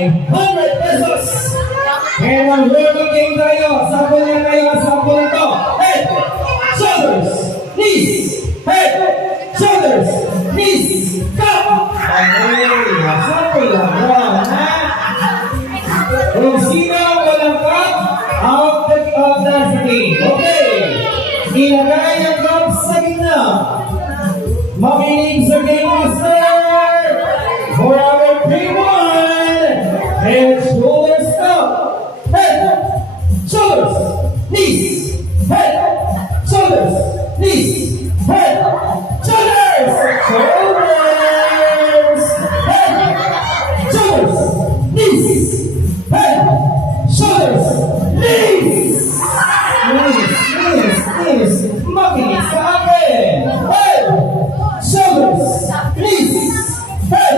500 pesos. And one working game tayo. Sample niya tayo ang sample ito. Head, shoulders, knees, head, shoulders, knees, cup. Okay, sample lang yan, ha? Kung sino walang cup, out of the game. Okay. Ilagay ang cup sa gitna. Makinig sa game master for our P1. Head, shoulders, up. Head, shoulders, knees. Head, shoulders, knees. Head, shoulders, shoulders. Head, shoulders, knees. Head, shoulders, knees. Knees. Makinig sa akin. Head, shoulders, knees, head,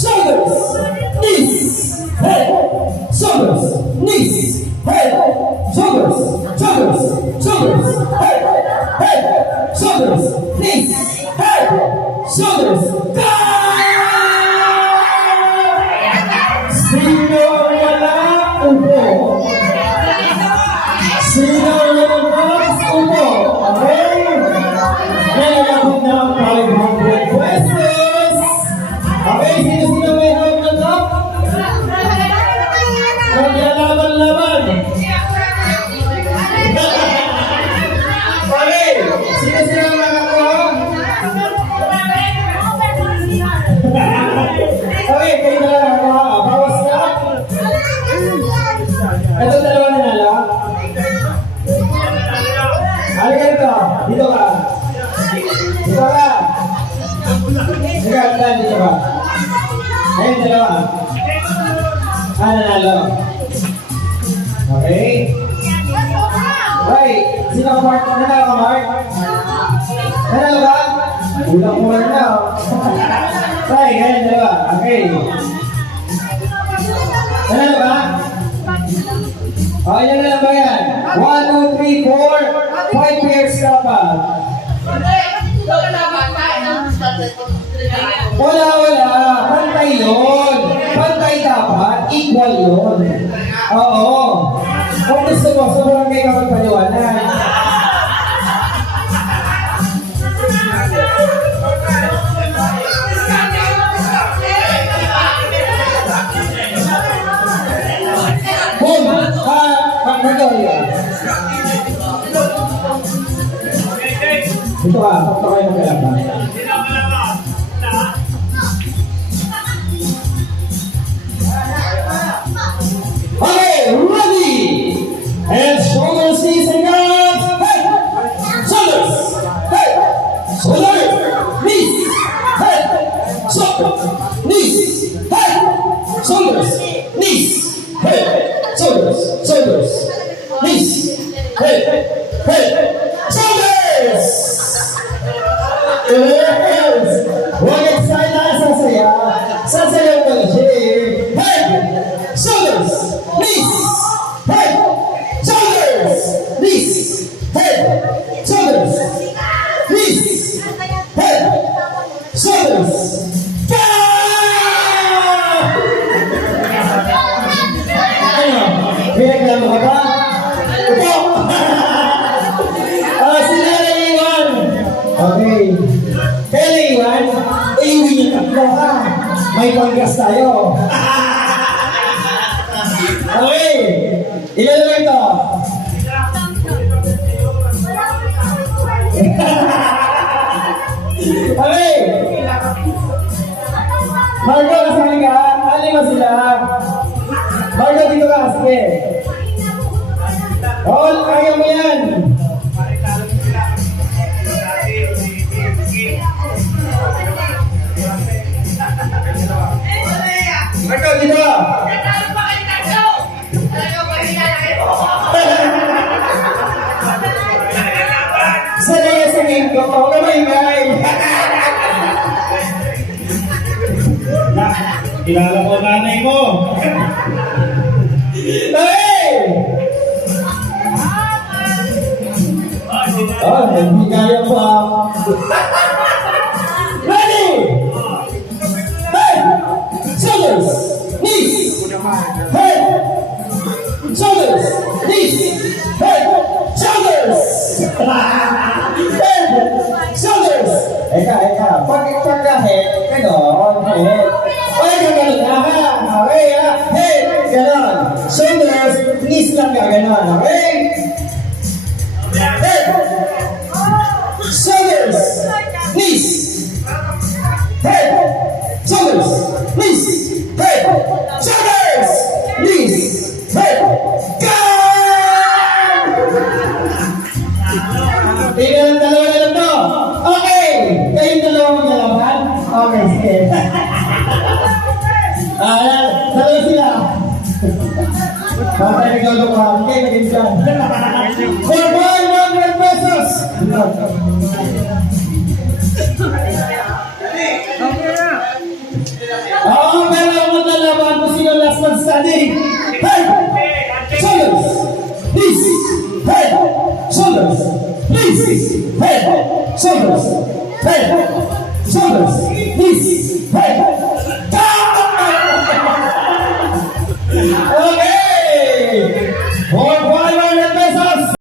shoulders, knees, head, shoulders, knees, head, shoulders, head, shoulders, knees, head, shoulders, Sino wala upo? Sino lumabas upo? Okay? Nalagabot na ang 500 pesos. Okay, sino may hawak ng cup? Maglalaban-laban. Okay, sino nakakuha? Okay, kayo na nakakuha. Bawas ka. Ito dalawa na lang. Halika dito. Dito ka. Dito ka. Dito ka. Ayun, dalawa. Nanalo. Okay. Right. Sino ka, Mark? Nanalo ka, Mark? Nanalo ka? Ulang-ulang na. Right. Ayun, dalawa. Okay. Nanalo ka? Okay, yan na lang ba yan? 1, 2, 3, 4, 5 pairs dapat. Wala. Pantay yun. Pantay dapat. Equal yun. Oo. Kung gusto mo, sobrang kayo kapagpaliwanan. Boom! Dito ka, sakto kayo magkalaban. Okay, ready! And shoulders, knees, and arms. Head, shoulders, head, shoulders, knees, head, shoulders, knees, head, shoulders, knees, head, shoulders, knees, head, shoulders. Yes! Huwag excited na sasaya. Sasayaw ka na siya. Head, shoulders, knees, head, shoulders, knees, head, shoulders, knees, head, shoulders. Ano? Pinagdamo ka ba? Upo! Sila na iwan. Okay. Kaya na iwan, iuwi niyo tatlo ha. May panggas tayo. Okay. Ilan na lang ito? Okay. Margo, kasali ka? Alin mo sila? Margo, dito ka. Sige. All, kaya mo yan. Margo, dito ka. Sanay sa game ko. Huwag na maingay. Kilala ko nanay mo. Hey! Oh, hindi kaya pa. Eka. Pag head, ganon, head. Ay, gano'n na ha. Okay, ha? Head, ganon. Shoulders, knees lang ka, ganon. Okay? Head. Shoulders, knees. Head. Shoulders, knees. Head. Shoulders, knees. Head. Go! Tingnan ang dalawa na lang to. Okay! Kayong dalawa maglalaban? Okay, sige. Dalawa sila. Baka tayo nagagawa. Okay, naging plan. For 100 pesos! Pero ang maglalaban kung sino last mag-standing. Head! Shoulders! Knees! Head! Shoulders! Knees! Head! Shoulders! Head! Shoulders! Knees! Head!